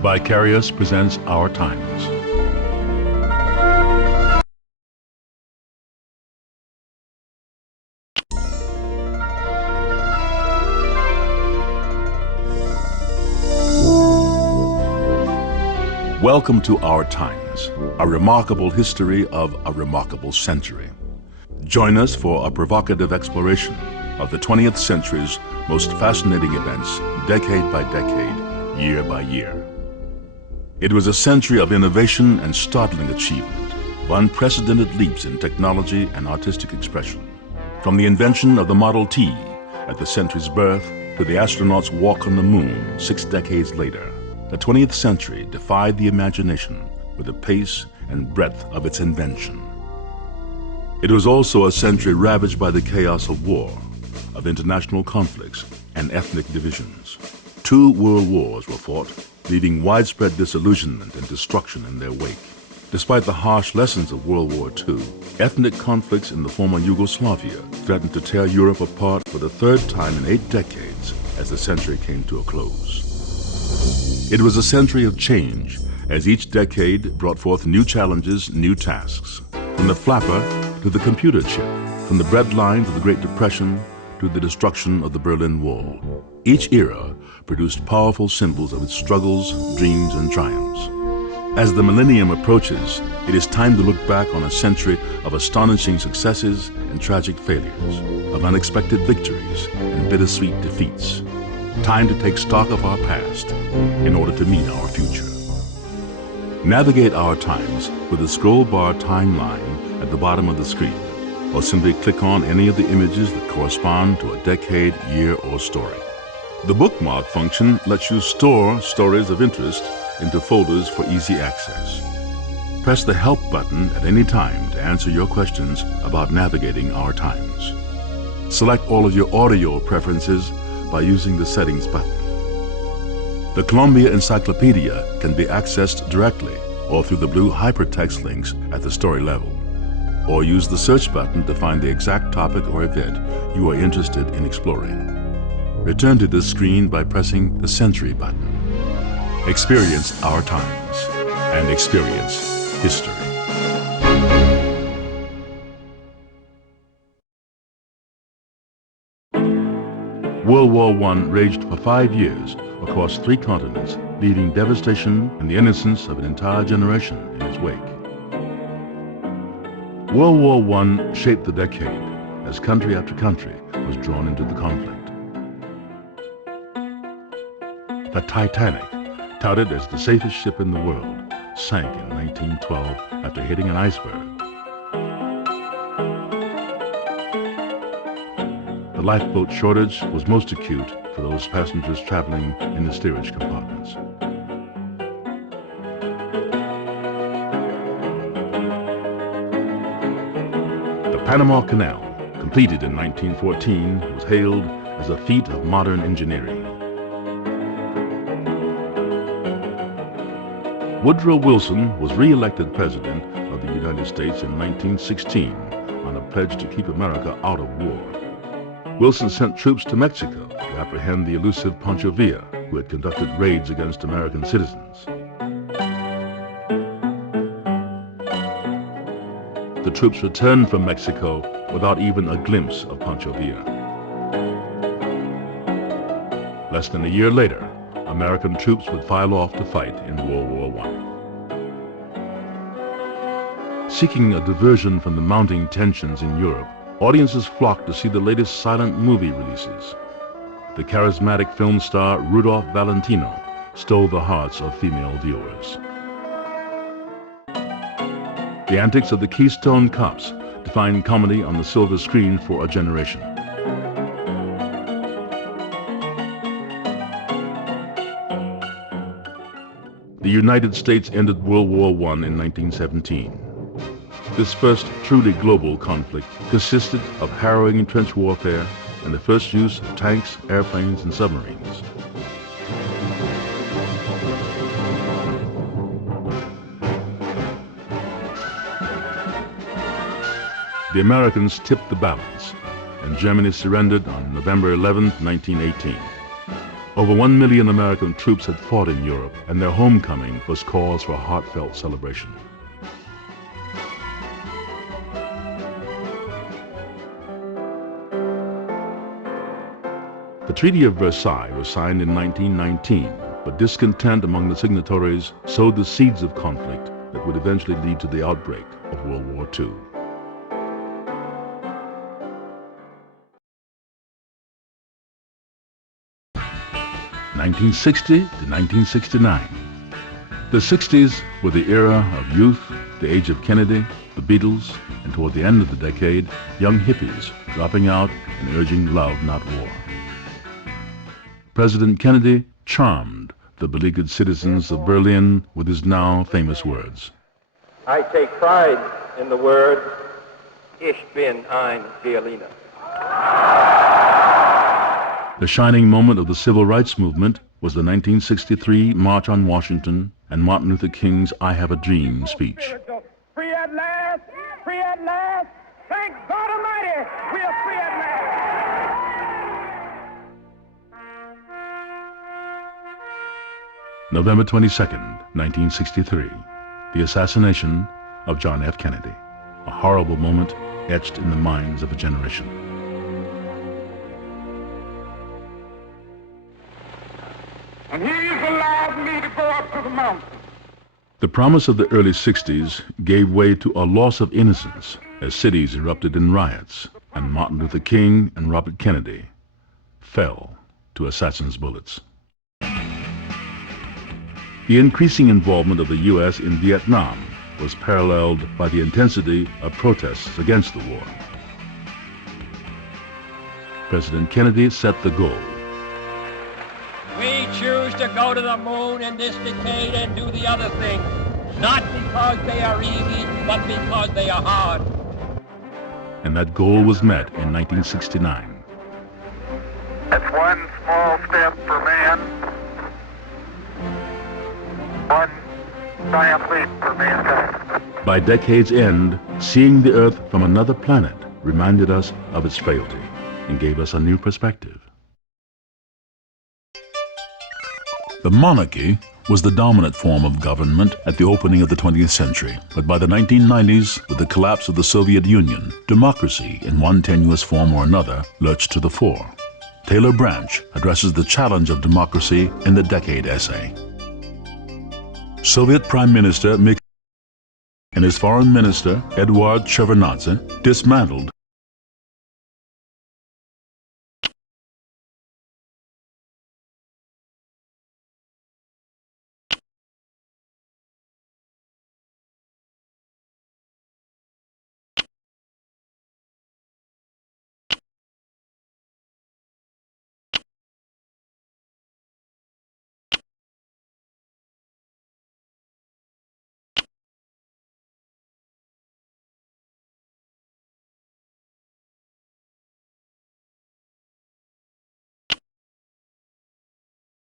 Vicarious presents Our Times. Welcome to Our Times, a remarkable history of a remarkable century. Join us for a provocative exploration of the 20th century's most fascinating events, decade by decade, year by year. It was a century of innovation and startling achievement, of unprecedented leaps in technology and artistic expression. From the invention of the Model T at the century's birth to the astronauts' walk on the moon 6 decades later, the 20th century defied the imagination with the pace and breadth of its invention. It was also a century ravaged by the chaos of war, of international conflicts and ethnic divisions. 2 world wars were fought, leaving widespread disillusionment and destruction in their wake. Despite the harsh lessons of World War II, ethnic conflicts in the former Yugoslavia threatened to tear Europe apart for the 3rd time in 8 decades as the century came to a close. It was a century of change, as each decade brought forth new challenges, new tasks. From the flapper to the computer chip, from the bread lines of the Great Depression to the destruction of the Berlin Wall. Each era produced powerful symbols of its struggles, dreams, and triumphs. As the millennium approaches, it is time to look back on a century of astonishing successes and tragic failures, of unexpected victories and bittersweet defeats. Time to take stock of our past in order to meet our future. Navigate Our Times with the scroll bar timeline at the bottom of the screen, or simply click on any of the images that correspond to a decade, year, or story. The bookmark function lets you store stories of interest into folders for easy access. Press the Help button at any time to answer your questions about navigating Our Times. Select all of your audio preferences by using the Settings button. The Columbia Encyclopedia can be accessed directly or through the blue hypertext links at the story level. Or use the search button to find the exact topic or event you are interested in exploring. Return to this screen by pressing the Century button. Experience Our Times and experience history. World War I raged for 5 years across 3 continents, leaving devastation and the innocence of an entire generation in its wake. World War I shaped the decade as country after country was drawn into the conflict. The Titanic, touted as the safest ship in the world, sank in 1912 after hitting an iceberg. The lifeboat shortage was most acute for those passengers traveling in the steerage compartments. The Panama Canal, completed in 1914, was hailed as a feat of modern engineering. Woodrow Wilson was re-elected President of the United States in 1916 on a pledge to keep America out of war. Wilson sent troops to Mexico to apprehend the elusive Pancho Villa, who had conducted raids against American citizens. The troops returned from Mexico without even a glimpse of Pancho Villa. Less than a year later, American troops would file off to fight in World War I. Seeking a diversion from the mounting tensions in Europe, audiences flocked to see the latest silent movie releases. The charismatic film star Rudolph Valentino stole the hearts of female viewers. The antics of the Keystone Cops defined comedy on the silver screen for a generation. The United States ended World War I in 1917. This first truly global conflict consisted of harrowing trench warfare and the first use of tanks, airplanes, and submarines. The Americans tipped the balance, and Germany surrendered on November 11, 1918. Over 1 million American troops had fought in Europe, and their homecoming was cause for a heartfelt celebration. The Treaty of Versailles was signed in 1919, but discontent among the signatories sowed the seeds of conflict that would eventually lead to the outbreak of World War II. (1960 to 1969). The 60s were the era of youth, the age of Kennedy, the Beatles, and toward the end of the decade, young hippies dropping out and urging love, not war. President Kennedy charmed the beleaguered citizens of Berlin with his now famous words. I take pride in the word, Ich bin ein Berliner. The shining moment of the civil rights movement was the 1963 March on Washington and Martin Luther King's I Have a Dream speech. Free at last, free at last, thank God Almighty, we are free at last. November 22nd, 1963, the assassination of John F. Kennedy, a horrible moment etched in the minds of a generation. And he's allowed me to go up to the mountain. The promise of the early 60s gave way to a loss of innocence as cities erupted in riots, and Martin Luther King and Robert Kennedy fell to assassins' bullets. The increasing involvement of the U.S. in Vietnam was paralleled by the intensity of protests against the war. President Kennedy set the goal. We choose to go to the moon in this decade and do the other thing, not because they are easy, but because they are hard. And that goal was met in 1969. That's one small step for man, one giant leap for mankind. By decade's end, seeing the Earth from another planet reminded us of its frailty and gave us a new perspective. The monarchy was the dominant form of government at the opening of the 20th century, but by the 1990s, with the collapse of the Soviet Union, democracy in one tenuous form or another lurched to the fore. Taylor Branch addresses the challenge of democracy in the Decade essay. Soviet Prime Minister Mikhail and his foreign minister, Eduard Shevardnadze, dismantled